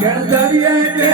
Cantaría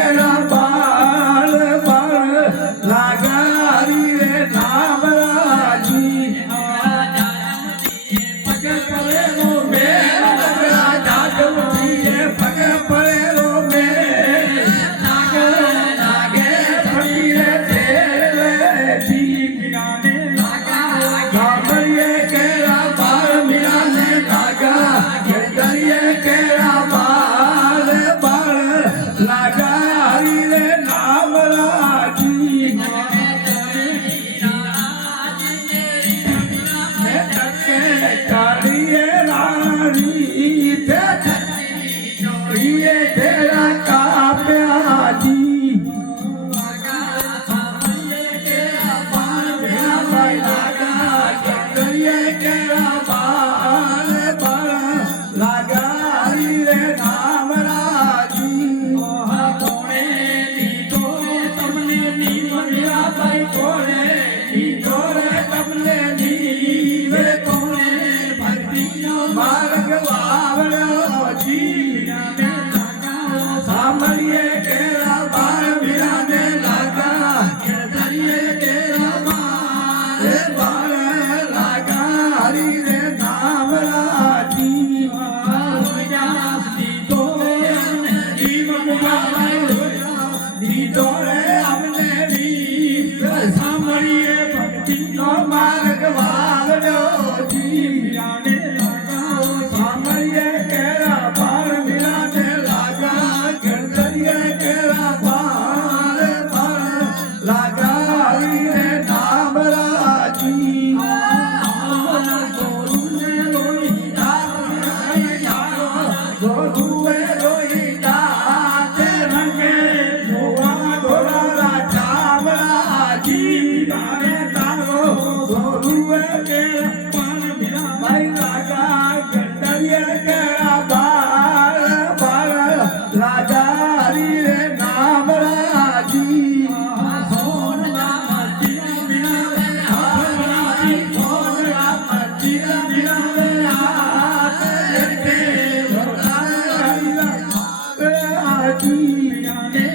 लिए तेरा લાગા હરી Amen.